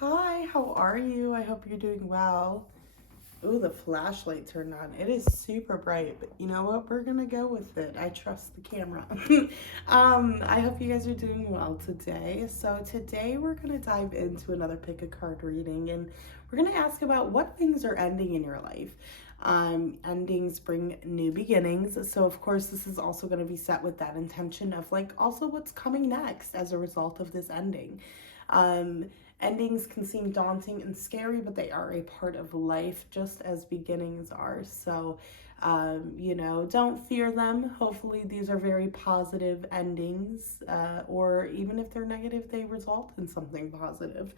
Hi, how are you? I hope you're doing well. Ooh, the flashlight turned on. It is super bright, but you know what? We're gonna go with it. I trust the camera. I hope you guys are doing well today. So today we're gonna dive into another pick a card reading, and we're gonna ask about what things are ending in your life. Endings bring new beginnings. So of course, this is also gonna be set with that intention of like also what's coming next as a result of this ending. Um, Endings can seem daunting and scary, but they are a part of life just as beginnings are. So, don't fear them. Hopefully, these are very positive endings, or even if they're negative, they result in something positive.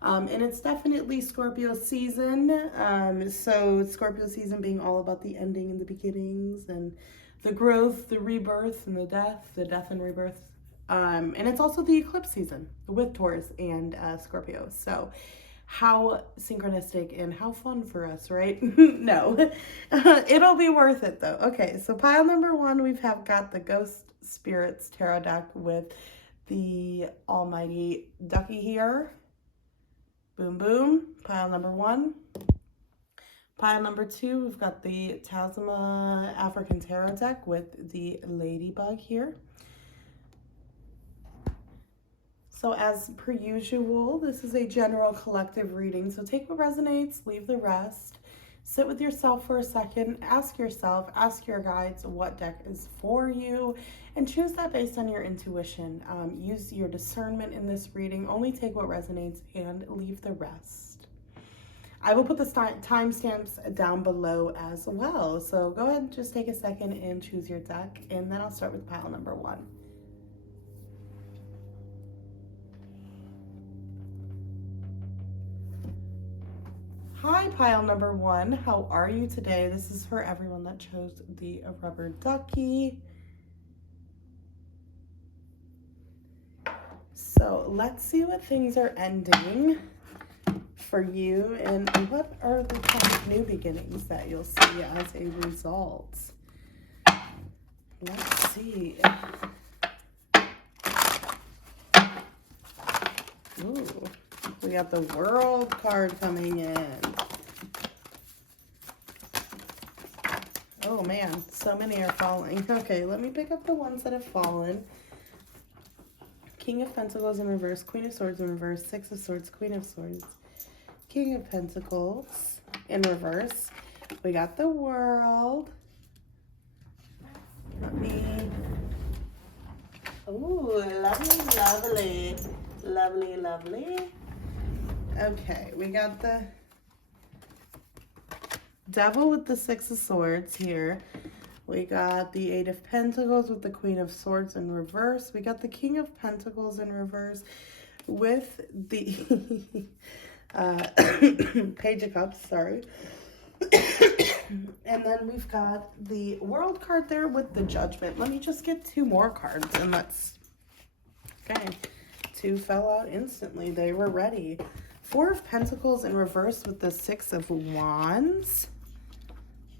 And it's definitely Scorpio season. So, Scorpio season being all about the ending and the beginnings and the growth, the rebirth, and the death and rebirth. And it's also the eclipse season with Taurus and Scorpio. So, how synchronistic and how fun for us, right? No, it'll be worth it though. Okay, so pile number one, we've got the Ghost Spirits Tarot deck with the Almighty Ducky here. Boom, boom. Pile number one. Pile number two, we've got the Tasma African Tarot deck with the Ladybug here. So as per usual, this is a general collective reading. So take what resonates, leave the rest. Sit with yourself for a second, ask yourself, ask your guides what deck is for you, and choose that based on your intuition. Use your discernment in this reading. Only take what resonates and leave the rest. I will put the timestamps down below as well. So go ahead and just take a second and choose your deck, and then I'll start with pile number one. Hi, pile number one. How are you today? This is for everyone that chose the rubber ducky. So let's see what things are ending for you and what are the kind of new beginnings that you'll see as a result. Let's see. Ooh, we got the World card coming in. Oh man, so many are falling. Okay, let me pick up the ones that have fallen. King of Pentacles in reverse, Queen of Swords in reverse, Six of Swords, Queen of Swords, King of Pentacles in reverse. We got the World. Let me... Ooh, lovely, lovely. Lovely, lovely. Okay, we got the Devil with the Six of Swords here. We got the Eight of Pentacles with the Queen of Swords in reverse. We got the King of Pentacles in reverse with the Page of Cups, sorry. And then we've got the World card there with the Judgment. Let me just get two more cards and let's... Okay, two fell out instantly. They were ready. Four of Pentacles in reverse with the Six of Wands.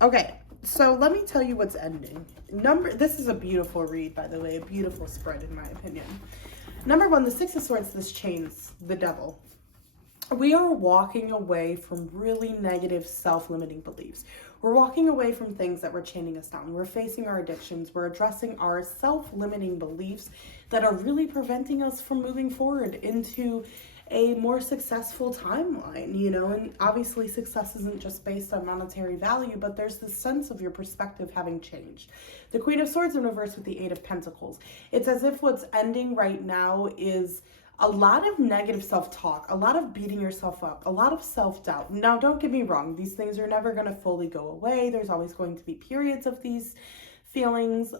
Okay, so let me tell you what's ending. This is a beautiful read, by the way, a beautiful spread in my opinion. Number one, the Six of Swords, this chains the Devil. We are walking away from really negative self-limiting beliefs. We're walking away from things that were chaining us down. We're facing our addictions. We're addressing our self-limiting beliefs that are really preventing us from moving forward into a more successful timeline, and obviously success isn't just based on monetary value, but there's this sense of your perspective having changed. The Queen of Swords in reverse with the Eight of Pentacles. It's as if what's ending right now is a lot of negative self-talk, a lot of beating yourself up, a lot of self-doubt. Now, don't get me wrong. These things are never going to fully go away. There's always going to be periods of these feelings.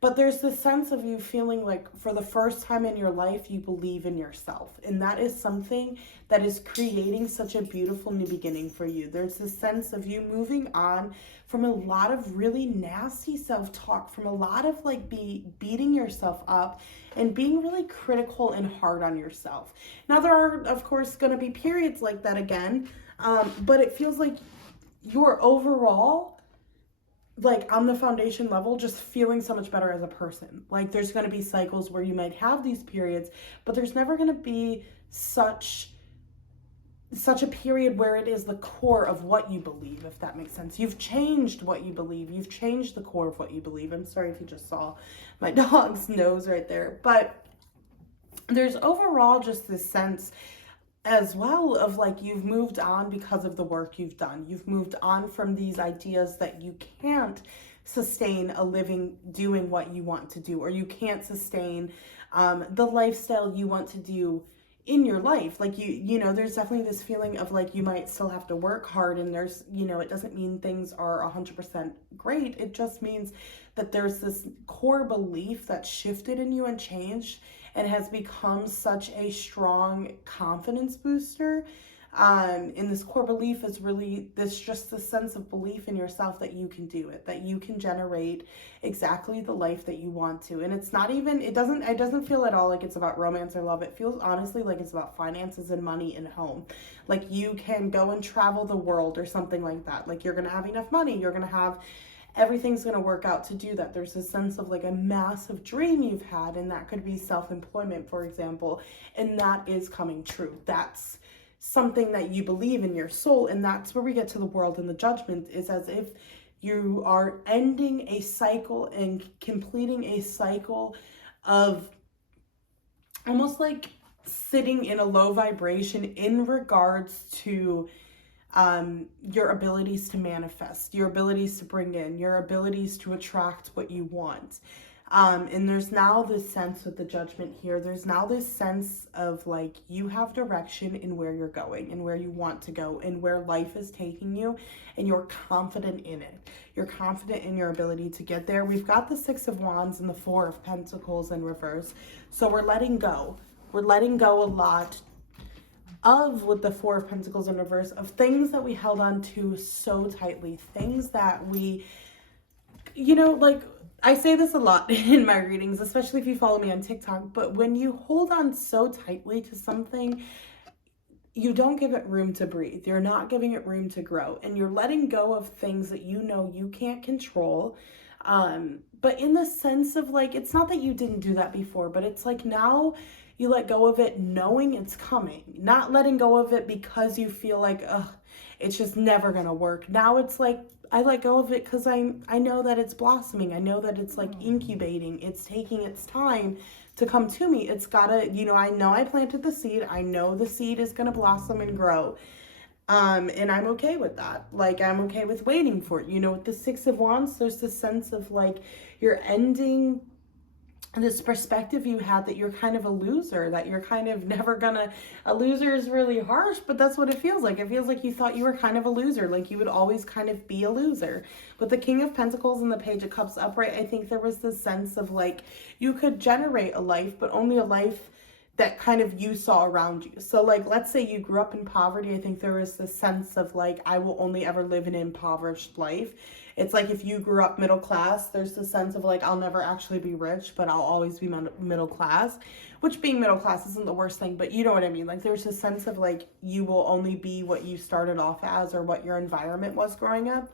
But there's this sense of you feeling like for the first time in your life, you believe in yourself. And that is something that is creating such a beautiful new beginning for you. There's this sense of you moving on from a lot of really nasty self-talk, from a lot of like beating yourself up and being really critical and hard on yourself. Now, there are, of course, going to be periods like that again, but it feels like you're overall, like on the foundation level, just feeling so much better as a person. Like there's going to be cycles where you might have these periods, but there's never going to be such such a period where it is the core of what you believe, if that makes sense. You've changed what you believe. You've changed the core of what you believe. I'm sorry if you just saw my dog's nose right there. But there's overall just this sense as well of like you've moved on because of the work you've done. You've moved on from these ideas that you can't sustain a living doing what you want to do, or you can't sustain the lifestyle you want to do in your life. Like you know, there's definitely this feeling of like you might still have to work hard, and there's, you know, it doesn't mean things are 100% great. It just means that there's this core belief that shifted in you and changed and has become such a strong confidence booster. And this core belief is really this just the sense of belief in yourself that you can do it, that you can generate exactly the life that you want to. And it's not even, it doesn't feel at all like it's about romance or love. It feels honestly like it's about finances and money and home. Like you can go and travel the world or something like that. Like you're gonna have enough money, you're gonna have, everything's going to work out to do that. There's a sense of like a massive dream you've had, and that could be self-employment, for example, and that is coming true. That's something that you believe in your soul, and that's where we get to the world and the judgment, is as if you are ending a cycle and completing a cycle of almost like sitting in a low vibration in regards to your abilities to manifest, your abilities to bring in, your abilities to attract what you want. And there's now this sense with the judgment here, there's now this sense of like you have direction in where you're going and where you want to go and where life is taking you, and you're confident in it. You're confident in your ability to get there. We've got the Six of Wands and the Four of Pentacles in reverse. So we're letting go. We're letting go a lot of, with the Four of Pentacles in reverse, of things that we held on to so tightly, things that we, you know, like I say this a lot in my readings, especially if you follow me on TikTok, but when you hold on so tightly to something, you don't give it room to breathe. You're not giving it room to grow, and you're letting go of things that you know you can't control. But in the sense of like, it's not that you didn't do that before, but it's like now you let go of it knowing it's coming, not letting go of it because you feel like, ugh, it's just never gonna work. Now it's like, I let go of it because I know that it's blossoming. I know that it's like incubating. It's taking its time to come to me. It's gotta, you know I planted the seed. I know the seed is gonna blossom and grow. And I'm okay with that. Like, I'm okay with waiting for it. You know, with the Six of Wands, there's this sense of like, you're ending this perspective you had that you're kind of a loser, that you're kind of never gonna, a loser is really harsh, but that's what it feels like. It feels like you thought you were kind of a loser, like you would always kind of be a loser. With the King of Pentacles and the Page of Cups upright, I think there was this sense of like, you could generate a life, but only a life that kind of you saw around you. So like, let's say you grew up in poverty. I think there was this sense of like, I will only ever live an impoverished life. It's like if you grew up middle class, there's this sense of like, I'll never actually be rich, but I'll always be middle class, which being middle class isn't the worst thing, but you know what I mean? Like there's a sense of like, you will only be what you started off as or what your environment was growing up.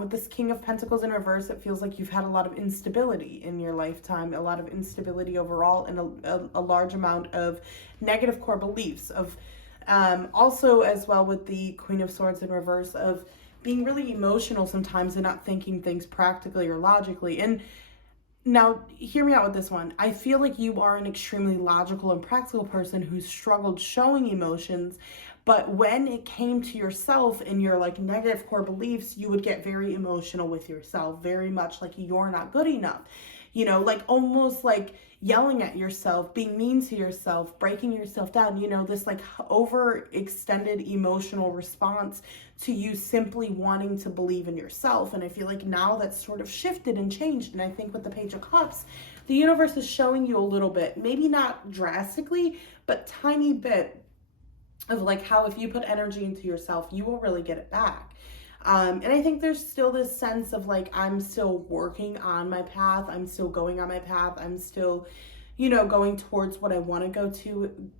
With this King of Pentacles in reverse, it feels like you've had a lot of instability in your lifetime, a lot of instability overall, and a large amount of negative core beliefs of, also as well with the Queen of Swords in reverse, of being really emotional sometimes and not thinking things practically or logically. And now, hear me out with this one. I feel like you are an extremely logical and practical person who's struggled showing emotions, but when it came to yourself and your like negative core beliefs, you would get very emotional with yourself, very much like you're not good enough. You know, like almost like yelling at yourself, being mean to yourself, breaking yourself down, you know, this like overextended emotional response to you simply wanting to believe in yourself. And I feel like now that's sort of shifted and changed. And I think with the Page of Cups, the universe is showing you a little bit, maybe not drastically, but tiny bit of like how if you put energy into yourself, you will really get it back. And I think there's still this sense of like, I'm still working on my path. I'm still going on my path. I'm still, you know, going towards what I want to go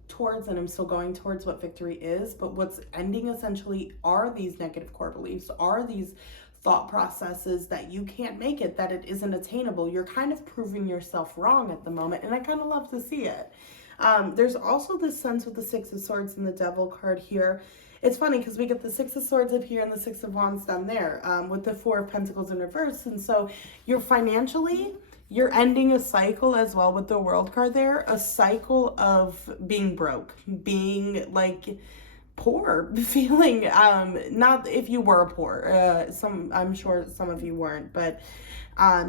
towards, and I'm still going towards what victory is. But what's ending essentially are these negative core beliefs, are these thought processes that you can't make it, that it isn't attainable. You're kind of proving yourself wrong at the moment. And I kind of love to see it. There's also this sense with the Six of Swords and the Devil card here. It's funny because we get the Six of Swords up here and the Six of Wands down there, with the Four of Pentacles in reverse. And so you're financially, you're ending a cycle as well with the World card there, a cycle of being broke, being like poor, feeling, not if you were poor, I'm sure some of you weren't, but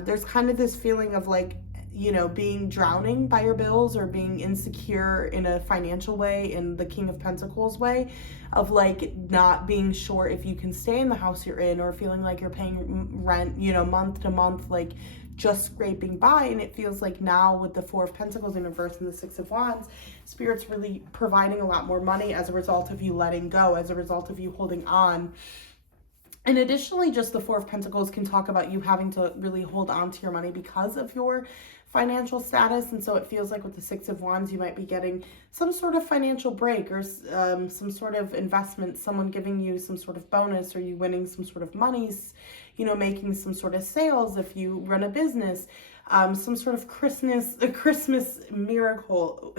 there's kind of this feeling of like, you know, being drowning by your bills or being insecure in a financial way, in the King of Pentacles way, of like not being sure if you can stay in the house you're in, or feeling like you're paying rent, you know, month to month, like just scraping by. And it feels like now with the Four of Pentacles in reverse and the Six of Wands, Spirit's really providing a lot more money as a result of you letting go, as a result of you holding on. And additionally, just the Four of Pentacles can talk about you having to really hold on to your money because of your financial status. And so it feels like with the Six of Wands, you might be getting some sort of financial break, or some sort of investment, someone giving you some sort of bonus, or you winning some sort of monies, you know, making some sort of sales if you run a business, some sort of a Christmas miracle,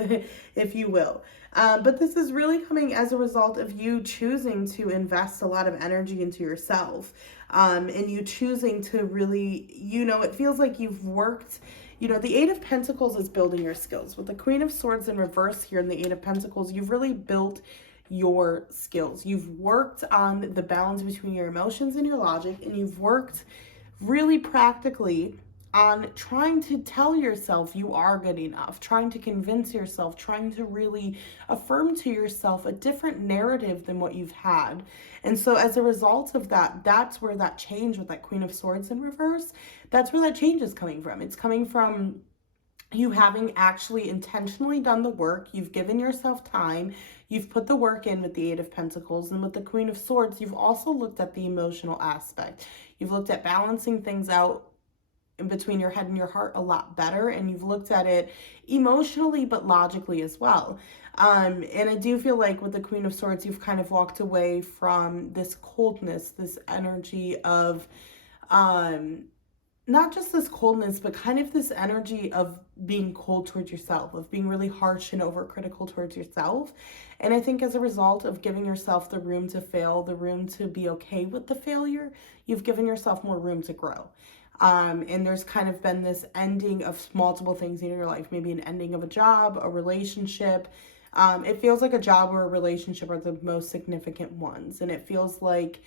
if you will. But this is really coming as a result of you choosing to invest a lot of energy into yourself, and you choosing to really, you know, it feels like you've worked. You know, the Eight of Pentacles is building your skills. With the Queen of Swords in reverse here and the Eight of Pentacles, you've really built your skills. You've worked on the balance between your emotions and your logic, and you've worked really practically on trying to tell yourself you are good enough, trying to convince yourself, trying to really affirm to yourself a different narrative than what you've had. And so as a result of that, that's where that change with that Queen of Swords in reverse, that's where that change is coming from. It's coming from you having actually intentionally done the work. You've given yourself time. You've put the work in with the Eight of Pentacles. And with the Queen of Swords, you've also looked at the emotional aspect. You've looked at balancing things out in between your head and your heart a lot better, and you've looked at it emotionally but logically as well. And I do feel like with the Queen of Swords, you've kind of walked away from this coldness, this energy of not just this coldness, but kind of this energy of being cold towards yourself, of being really harsh and overcritical towards yourself. And I think as a result of giving yourself the room to fail, the room to be okay with the failure, you've given yourself more room to grow. And there's kind of been this ending of multiple things in your life, maybe an ending of a job, a relationship. It feels like a job or a relationship are the most significant ones. And it feels like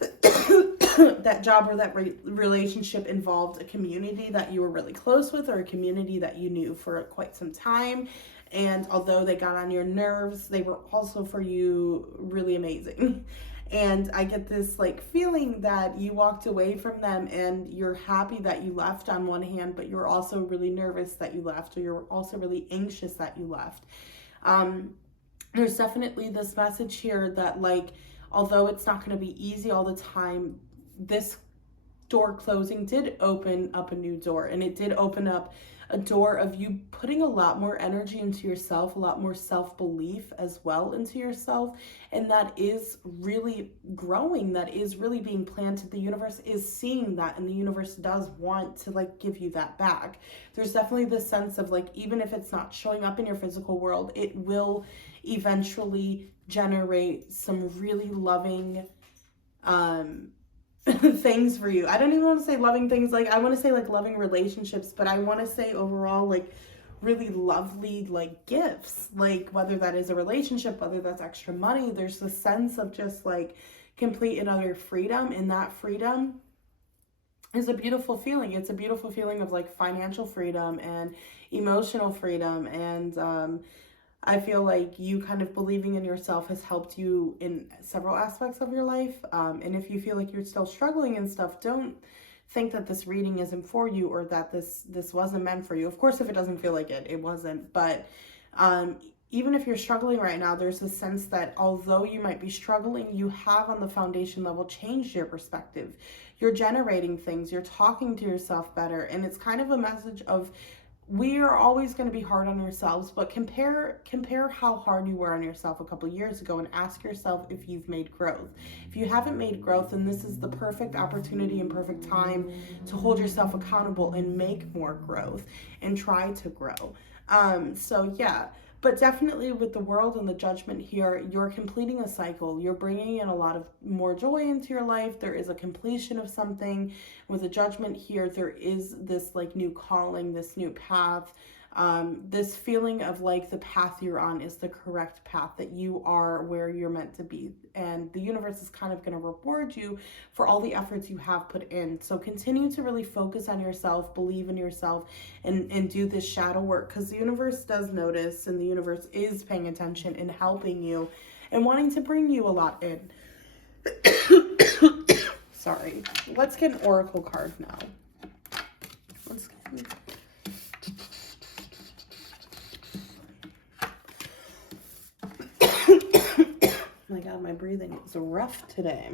that job or that relationship involved a community that you were really close with, or a community that you knew for quite some time. And although they got on your nerves, they were also for you really amazing. And I get this like feeling that you walked away from them and you're happy that you left on one hand, but you're also really nervous that you left, or you're also really anxious that you left. There's definitely this message here that like, although it's not going to be easy all the time, this door closing did open up a new door, and it did open up a door of you putting a lot more energy into yourself, a lot more self-belief as well into yourself. And that is really growing, that is really being planted. The universe is seeing that, and the universe does want to like give you that back. There's definitely this sense of like, even if it's not showing up in your physical world, it will eventually generate some really loving things for you. I don't even want to say loving things, like I want to say like loving relationships, but I want to say overall like really lovely like gifts, like whether that is a relationship, whether that's extra money. There's a sense of just like complete and utter freedom, and that freedom is a beautiful feeling. It's a beautiful feeling of like financial freedom and emotional freedom. And I feel like you kind of believing in yourself has helped you in several aspects of your life. And if you feel like you're still struggling and stuff, don't think that this reading isn't for you, or that this wasn't meant for you. Of course, if it doesn't feel like it wasn't. But even if you're struggling right now, there's a sense that although you might be struggling, you have on the foundation level changed your perspective. You're generating things. You're talking to yourself better. And it's kind of a message of, we are always going to be hard on ourselves, but compare how hard you were on yourself a couple years ago, and ask yourself if you've made growth. If you haven't made growth, then this is the perfect opportunity and perfect time to hold yourself accountable and make more growth and try to grow. So yeah, but definitely with the world and the judgment here, you're completing a cycle. You're bringing in a lot of more joy into your life. There is a completion of something. With the judgment here, there is this like new calling, this new path, this feeling of like the path you're on is the correct path, that you are where you're meant to be. And the universe is kind of going to reward you for all the efforts you have put in. So continue to really focus on yourself, believe in yourself, and do this shadow work, because the universe does notice, and the universe is paying attention and helping you and wanting to bring you a lot in. Sorry. Let's get an oracle card now. Let's get... Oh my god, my breathing is rough today.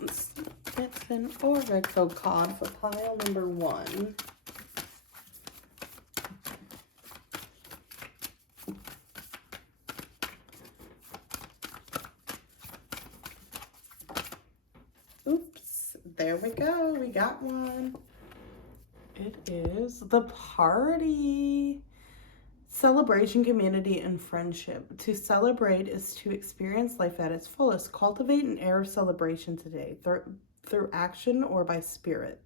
Let's get an oracle card for pile number 1. Oops, there we go. We got one. It is the party. Celebration, community, and friendship. To celebrate is to experience life at its fullest. Cultivate an air of celebration today through action or by spirit.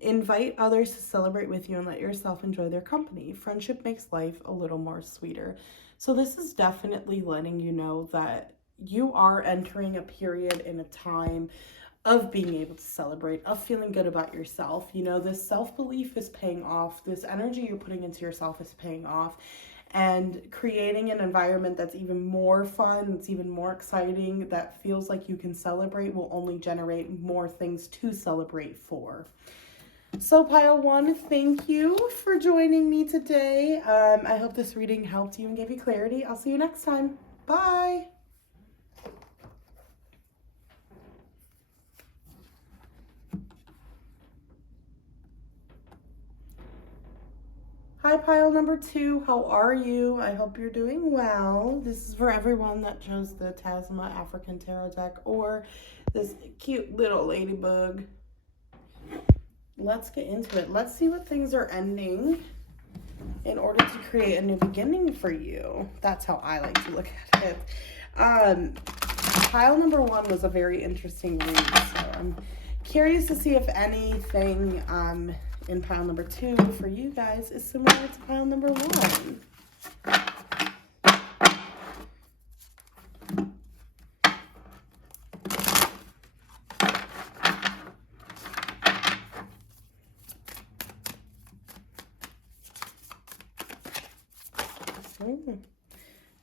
Invite others to celebrate with you and let yourself enjoy their company. Friendship makes life a little more sweeter. So this is definitely letting you know that you are entering a period in a time of being able to celebrate, of feeling good about yourself. You know, this self-belief is paying off. This energy you're putting into yourself is paying off. And creating an environment that's even more fun, that's even more exciting, that feels like you can celebrate, will only generate more things to celebrate for. So pile 1, thank you for joining me today. I hope this reading helped you and gave you clarity. I'll see you next time. Bye. Hi, pile number 2. How are you? I hope you're doing well. This is for everyone that chose the Tasma African Tarot deck or this cute little ladybug. Let's get into it. Let's see what things are ending in order to create a new beginning for you. That's how I like to look at it. Pile number 1 was a very interesting read, so I'm curious to see if anything in pile number 2 for you guys is similar to pile number 1.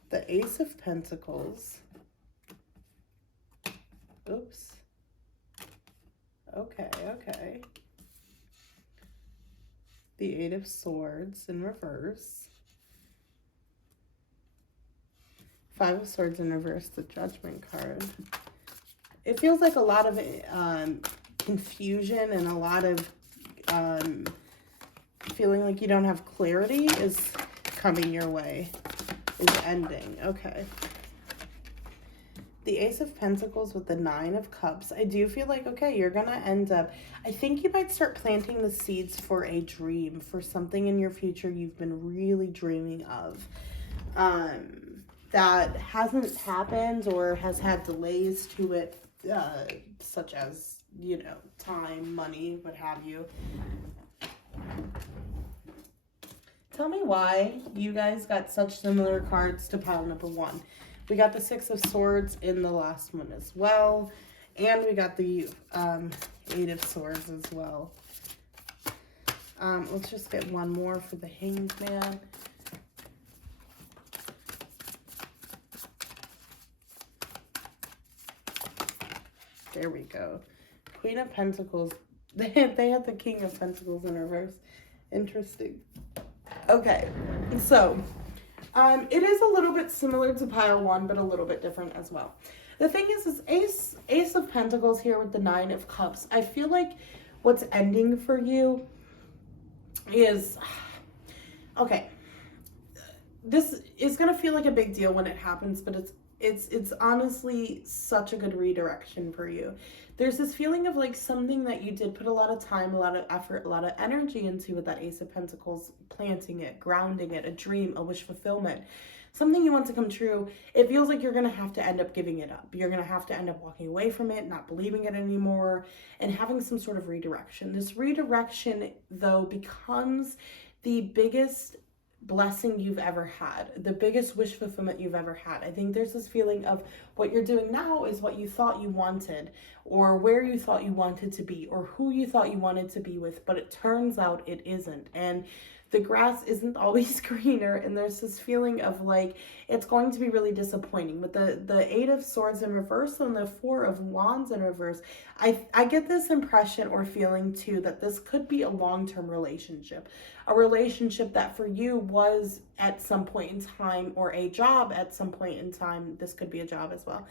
The Ace of Pentacles. Oops. Okay. The 8 of Swords in reverse. 5 of Swords in reverse, the Judgment card. It feels like a lot of confusion and a lot of feeling like you don't have clarity is coming your way, is ending. Okay. The Ace of Pentacles with the 9 of Cups. I do feel like, okay, you're going to end up, I think you might start planting the seeds for a dream, for something in your future you've been really dreaming of. That hasn't happened or has had delays to it, such as, you know, time, money, what have you. Tell me why you guys got such similar cards to pile number 1. We got the 6 of Swords in the last one as well. And we got the 8 of Swords as well. Let's just get one more for the Hanged Man. There we go. Queen of Pentacles. They had the King of Pentacles in reverse. Interesting. Okay, so it is a little bit similar to pile 1, but a little bit different as well. The thing is Ace of Pentacles here with the 9 of Cups. I feel like what's ending for you is, okay, this is going to feel like a big deal when it happens, but It's honestly such a good redirection for you. There's this feeling of like something that you did put a lot of time, a lot of effort, a lot of energy into with that Ace of Pentacles, planting it, grounding it, a dream, a wish fulfillment, something you want to come true. It feels like you're going to have to end up giving it up. You're going to have to end up walking away from it, not believing it anymore, and having some sort of redirection. This redirection, though, becomes the biggest blessing you've ever had, the biggest wish fulfillment you've ever had. I think there's this feeling of what you're doing now is what you thought you wanted, or where you thought you wanted to be, or who you thought you wanted to be with, but it turns out it isn't. And the grass isn't always greener, and there's this feeling of like it's going to be really disappointing. With the Eight of Swords in reverse and the Four of Wands in reverse, I get this impression or feeling too that this could be a long-term relationship, a relationship that for you was at some point in time, or a job at some point in time. This could be a job as well.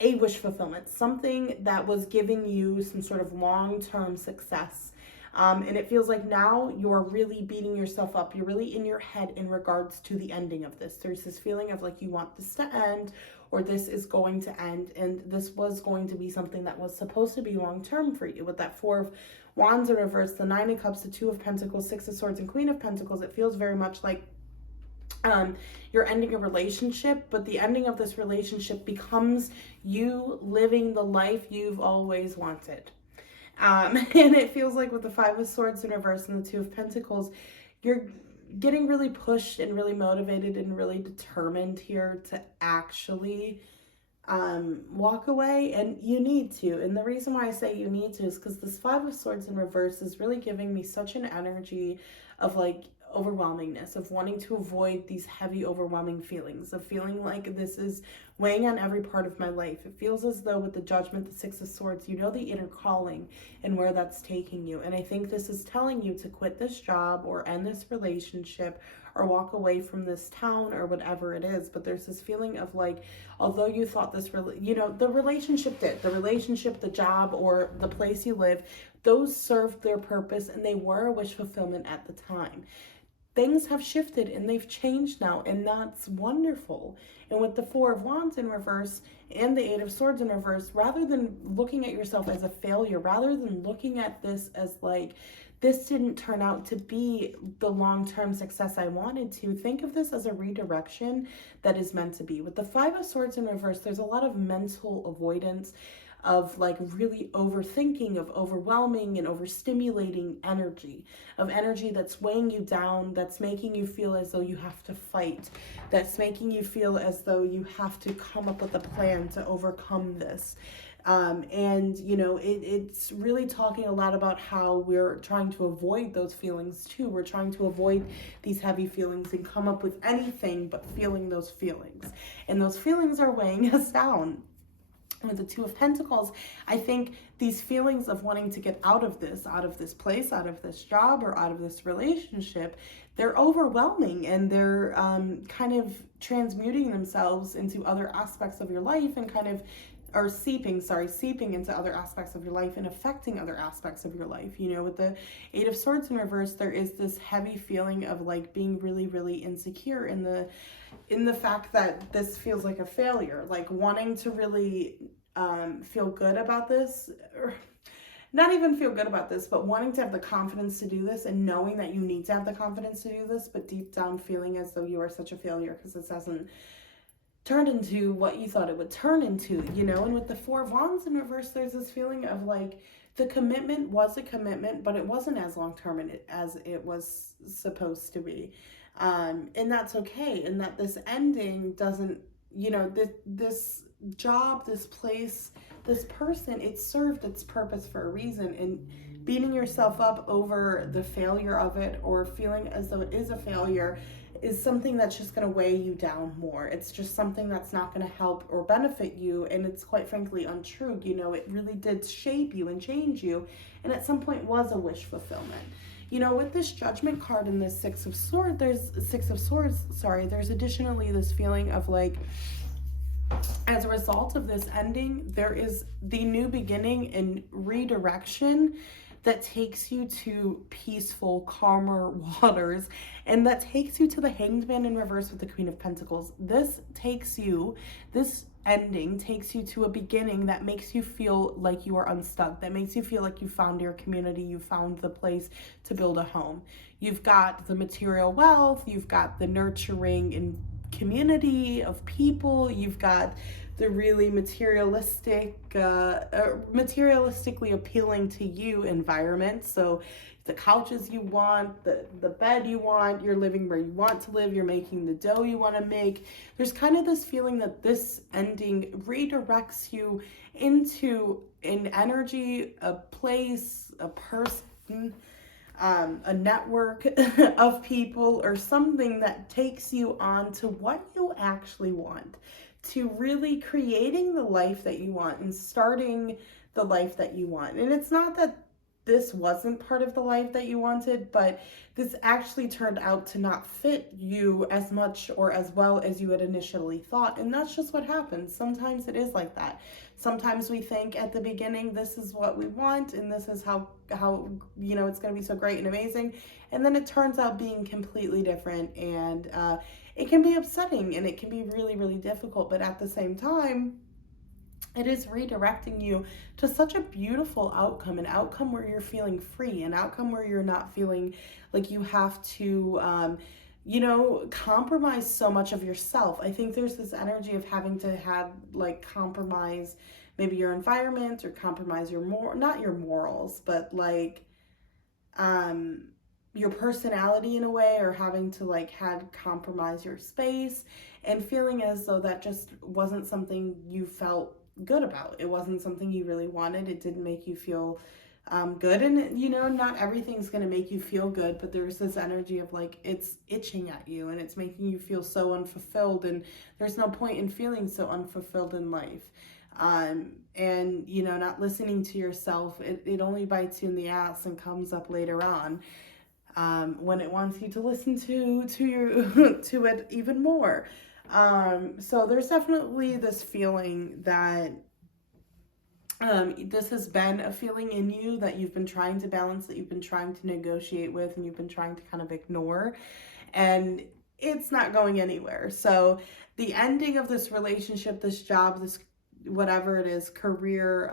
A wish fulfillment, something that was giving you some sort of long-term success. And it feels like now you're really beating yourself up. You're really in your head in regards to the ending of this. There's this feeling of like you want this to end, or this is going to end, and this was going to be something that was supposed to be long-term for you. With that Four of Wands in reverse, the Nine of Cups, the Two of Pentacles, Six of Swords, and Queen of Pentacles, it feels very much like you're ending a relationship, but the ending of this relationship becomes you living the life you've always wanted. And it feels like with the Five of Swords in reverse and the Two of Pentacles, you're getting really pushed and really motivated and really determined here to actually walk away, and you need to. And the reason why I say you need to is because this Five of Swords in reverse is really giving me such an energy of like overwhelmingness, of wanting to avoid these heavy, overwhelming feelings, of feeling like this is weighing on every part of my life. It feels as though with the Judgment, the Six of Swords, you know the inner calling and where that's taking you. And I think this is telling you to quit this job or end this relationship or walk away from this town or whatever it is. But there's this feeling of like, although you thought this, the relationship did, the relationship, the job, or the place you live, those served their purpose and they were a wish fulfillment at the time. Things have shifted and they've changed now, and that's wonderful. And with the Four of Wands in reverse and the Eight of Swords in reverse, rather than looking at yourself as a failure, rather than looking at this as like, this didn't turn out to be the long-term success I wanted to, think of this as a redirection that is meant to be. With the Five of Swords in reverse, there's a lot of mental avoidance, of like really overthinking, of overwhelming and overstimulating energy, of energy that's weighing you down, that's making you feel as though you have to fight, that's making you feel as though you have to come up with a plan to overcome this. And you know, it's really talking a lot about how we're trying to avoid those feelings too. We're trying to avoid these heavy feelings and come up with anything but feeling those feelings, and those feelings are weighing us down. With the Two of Pentacles, I think these feelings of wanting to get out of this place, out of this job, or out of this relationship, they're overwhelming, and they're kind of transmuting themselves into other aspects of your life, and kind of, or seeping into other aspects of your life and affecting other aspects of your life. You know, with the Eight of Swords in reverse, there is this heavy feeling of like being really, really insecure in the fact that this feels like a failure, like wanting to really feel good about this, or not even feel good about this, but wanting to have the confidence to do this, and knowing that you need to have the confidence to do this, but deep down feeling as though you are such a failure because this hasn't turned into what you thought it would turn into, you know. And with the Four of Wands in reverse, there's this feeling of like the commitment was a commitment, but it wasn't as long-term as it was supposed to be. And that's okay. And that this ending doesn't, you know, this job, this place, this person, it served its purpose for a reason. And beating yourself up over the failure of it, or feeling as though it is a failure, is something that's just going to weigh you down more. It's just something that's not going to help or benefit you, and it's quite frankly untrue. You know, it really did shape you and change you, and at some point was a wish fulfillment. You know, with this Judgment card and this Six of Swords, there's additionally this feeling of like, as a result of this ending, there is the new beginning and redirection that takes you to peaceful, calmer waters, and that takes you to the Hanged Man in reverse with the Queen of Pentacles. This ending takes you to a beginning that makes you feel like you are unstuck, that makes you feel like you found your community, you found the place to build a home. You've got the material wealth, you've got the nurturing and community of people, you've got the really materialistically appealing to you environment. So the couches you want, the bed you want, you're living where you want to live, you're making the dough you want to make. There's kind of this feeling that this ending redirects you into an energy, a place, a person, a network of people, or something that takes you on to what you actually want, to really creating the life that you want and starting the life that you want. And it's not that this wasn't part of the life that you wanted, but this actually turned out to not fit you as much or as well as you had initially thought. And that's just what happens. Sometimes it is like that. Sometimes we think at the beginning, this is what we want, and this is how it's going to be so great and amazing. And then it turns out being completely different. And it can be upsetting, and it can be really, really difficult. But at the same time, it is redirecting you to such a beautiful outcome, an outcome where you're feeling free, an outcome where you're not feeling like you have to, compromise so much of yourself. I think there's this energy of having to compromise maybe your environment, or compromise not your morals, but your personality in a way, or having to compromise your space, and feeling as though that just wasn't something you felt good about. It wasn't something you really wanted. It didn't make you feel good. And not everything's going to make you feel good, but there's this energy of it's itching at you, and it's making you feel so unfulfilled, and there's no point in feeling so unfulfilled in life. And not listening to yourself, it only bites you in the ass and comes up later on, when it wants you to listen to it even more. So there's definitely this feeling that this has been a feeling in you that you've been trying to balance, that you've been trying to negotiate with, and you've been trying to kind of ignore, and it's not going anywhere. So the ending of this relationship, this job, this whatever it is, career,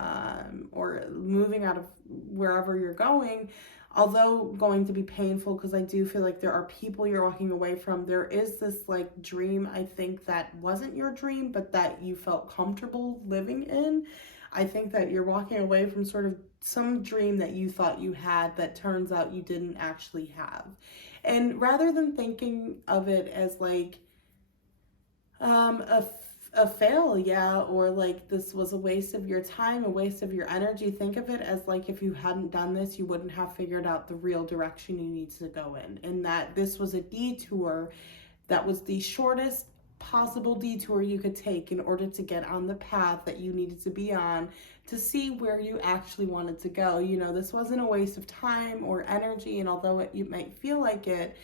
or moving out of wherever you're going, although going to be painful, because I do feel like there are people you're walking away from, there is this dream, I think, that wasn't your dream, but that you felt comfortable living in. I think that you're walking away from sort of some dream that you thought you had that turns out you didn't actually have. And rather than thinking of it as a fail, or this was a waste of your time, a waste of your energy, think of it as if you hadn't done this, you wouldn't have figured out the real direction you need to go in, and that this was a detour that was the shortest possible detour you could take in order to get on the path that you needed to be on to see where you actually wanted to go. This wasn't a waste of time or energy, and although you might feel like it,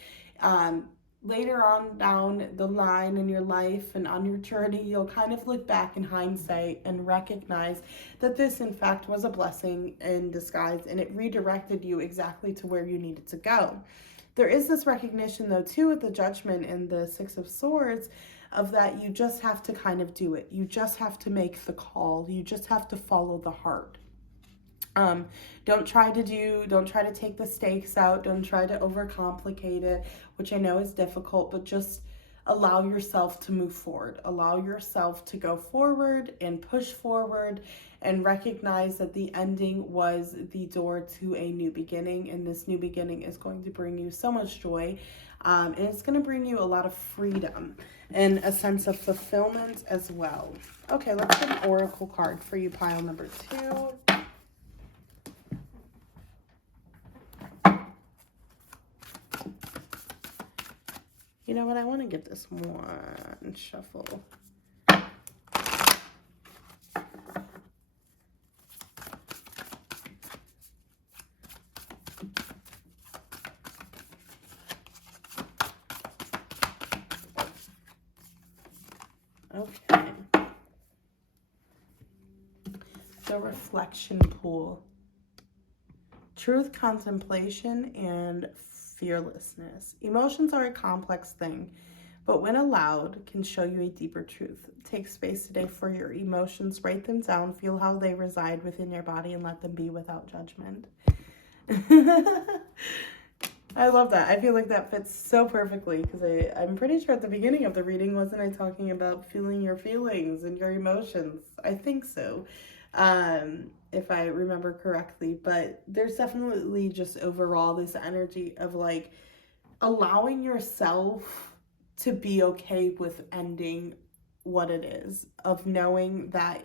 later on down the line in your life and on your journey, you'll kind of look back in hindsight and recognize that this, in fact, was a blessing in disguise, and it redirected you exactly to where you needed to go. There is this recognition, though, too, with the Judgment and the Six of Swords, of that you just have to kind of do it. You just have to make the call. You just have to follow the heart. Don't try to take the stakes out. Don't try to overcomplicate it, which I know is difficult, but just allow yourself to move forward. Allow yourself to go forward and push forward, and recognize that the ending was the door to a new beginning, and this new beginning is going to bring you so much joy, and it's going to bring you a lot of freedom and a sense of fulfillment as well. Okay, let's get an oracle card for you, pile number 2. You know what? I want to get this one shuffle. Okay. The reflection pool. truth, contemplation, and fearlessness. Emotions are a complex thing, but when allowed, can show you a deeper truth. Take space today for your emotions, write them down, feel how they reside within your body, and let them be without judgment. I love that. I feel like that fits so perfectly because I'm pretty sure at the beginning of the reading, wasn't I talking about feeling your feelings and your emotions? I think so, if I remember correctly. But there's definitely just overall this energy of like allowing yourself to be okay with ending what it is, of knowing that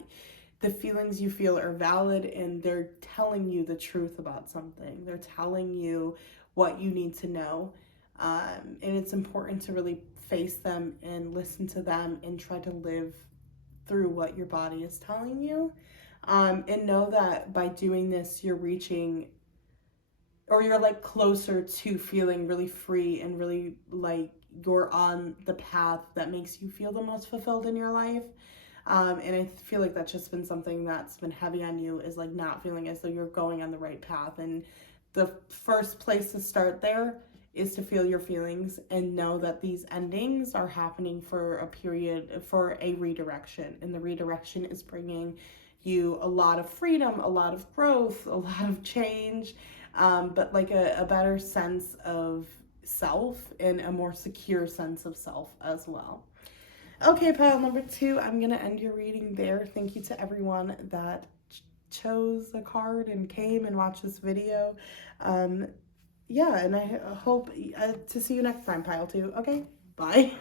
the feelings you feel are valid and they're telling you the truth about something. They're telling you what you need to know. And it's important to really face them and listen to them and try to live through what your body is telling you. And know that by doing this, you're reaching, or you're like closer to feeling really free and really like you're on the path that makes you feel the most fulfilled in your life. And I feel like that's just been something that's been heavy on you, is like not feeling as though you're going on the right path. And the first place to start there is to feel your feelings and know that these endings are happening for a period, for a redirection. And the redirection is bringing you a lot of freedom, a lot of growth, a lot of change, but like a better sense of self and a more secure sense of self as well. Okay, pile number 2, I'm going to end your reading there. Thank you to everyone that chose a card and came and watched this video. Yeah, and I hope to see you next time, pile 2. Okay, bye.